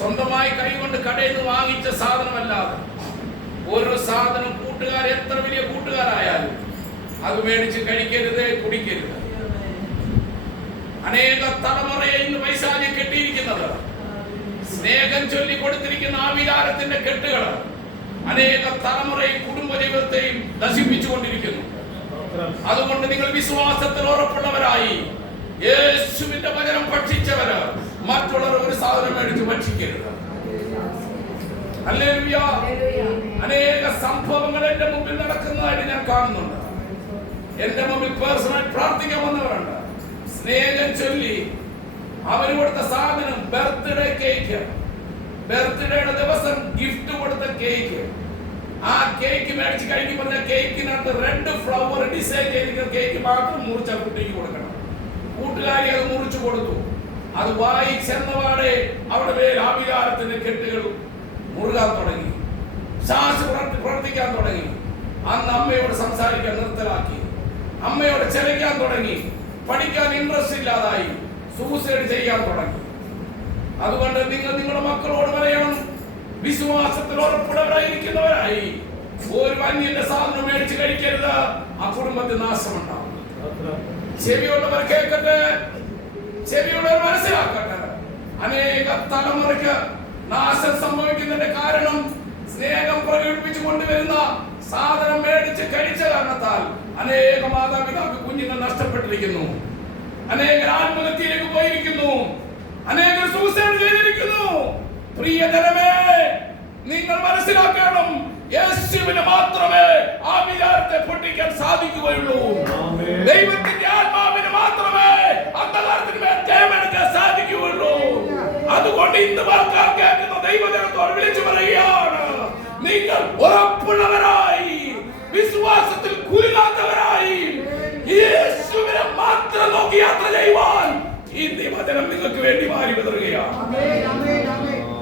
സ്വന്തമായി കൈകൊണ്ട് കടയിൽ നിന്ന് വാങ്ങിച്ച സാധനമല്ലാതെ ഒരു സാധനം കൂട്ടുകാർ എത്ര വലിയ കൂട്ടുകാരായാലും അത് മേടിച്ച് കഴിക്കരുത്, കുടിക്കരുത്. അനേക തലമുറയെ ഇന്ന് പൈശാചി കെട്ടിയിരിക്കുന്നത്, സ്നേഹം ചൊല്ലി കൊടുത്തിരിക്കുന്ന ആ വികാരത്തിന്റെ കെട്ടുകൾ അനേക തലമുറയും കുടുംബജീവിതത്തെയും നശിപ്പിച്ചുകൊണ്ടിരിക്കുന്നു. അതുകൊണ്ട് നിങ്ങൾ വിശ്വാസത്തിൽ ഉറപ്പുള്ളവരായി യേശുവിന്റെ വചനം ഭക്ഷിച്ചവര് മറ്റുള്ളവർ ഒരു സാധനം മേടിച്ച് ഭക്ഷിക്കരുത്. ഹല്ലേലൂയ. അനേക സംഭവങ്ങൾ എന്റെ മുമ്പിൽ നടക്കുന്നതായിട്ട് ഞാൻ കാണുന്നുണ്ട്. എന്റെ മുമ്പിൽ പേഴ്സണൽ പ്രാർത്ഥിക്കാൻ വന്നവരുണ്ട്. സ്നേഹം ചൊല്ലി അവർ കൊടുത്ത സാധനം ബർത്ത്ഡേ കേക്ക്, ബർത്ത്ഡേയുടെ ദിവസം ഗിഫ്റ്റ് കൊടുത്ത കേക്ക്, ആ കേക്ക് മേടിച്ച് കഴിക്കുമ്പോൾ കേക്കിനകത്ത് റെഡ് ഫ്ലവർ ഡിസൈൻ ചെയ്തിരിക്കുന്ന കേക്ക് മാത്രം മുറിച്ച കുട്ടിക്ക് കൊടുക്കണം. കൂട്ടുകാരി അത് മുറിച്ചു കൊടുത്തു. അത് വായിച്ചെന്നപാടെ അവിടെ മേൽ ആവികാരത്തിന്റെ കെട്ടുകൾ മുറുകാൻ തുടങ്ങി, ശ്വാസം പ്രവർത്തിക്കാൻ തുടങ്ങി. അന്ന് അമ്മയോട് സംസാരിക്കാൻ നിർത്തലാക്കി, അമ്മയോട് ചെലക്കാൻ തുടങ്ങി, പഠിക്കാൻ ഇൻട്രസ്റ്റ് ഇല്ലാതായി, സൂസൈഡ് ചെയ്യാൻ തുടങ്ങി. അതുകൊണ്ട് നിങ്ങൾ നിങ്ങളുടെ മക്കളോട് പറയണം, വിശ്വാസത്തിൽ ഉറപ്പുള്ളവരായിരിക്കുന്നവരായി ഒരു അന്യന്റെ സാധനം മേടിച്ച് കഴിക്കരുത്. ആ കുടുംബത്തിൽ നാശമുണ്ടാവും. ചെവിയുള്ളവർ കേൾക്കട്ടെ, ചെവിയുള്ളവർ മനസ്സിലാക്കട്ടെ. അനേക തലമുറയ്ക്ക് നാശം സംഭവിക്കുന്നതിന്റെ കാരണം സ്നേഹം പ്രകടിപ്പിച്ചു കൊണ്ടുവരുന്ന സാധനം മേടിച്ച് കഴിച്ച കാരണത്താൽ അനേക മാതാപിതാക്കൾ കുഞ്ഞുങ്ങൾ നഷ്ടപ്പെട്ടിരിക്കുന്നു, അനേകർ ആത്മഹത്യയിലേക്ക് പോയിരിക്കുന്നു, അനേകർ സൂസൈഡ് ചെയ്തിരിക്കുന്നു. പ്രിയജനമേ, നിങ്ങൾ മനസ്സിലാക്കണം, യേശുവിന് മാത്രമേ ആ വികാരത്തെ പൊട്ടിക്കാൻ സാധിക്കുകയുള്ളൂ. ദൈവത്തിന്റെ ആത്മാവിന് മാത്രമേ അന്ധകാരത്തിന് മേൽ ജയമെടുക്കാൻ സാധിക്കുകയുള്ളൂ. അതുകൊണ്ട് ഇന്ന് വാർത്താ കേൾക്കുന്ന ദൈവജനത്തോട് വിളിച്ചു പറയുകയാണ്, നിങ്ങൾ ഉറപ്പുള്ളവരായി, വിശ്വാസത്തിൽ കുലുങ്ങാത്തവരായി യേശുവിനെ മാത്രം നോക്കി യാത്ര ചെയ്യുവാൻ ഈ വചനം നിങ്ങൾക്ക് വേണ്ടി മാറി വിതറുകയാണ്.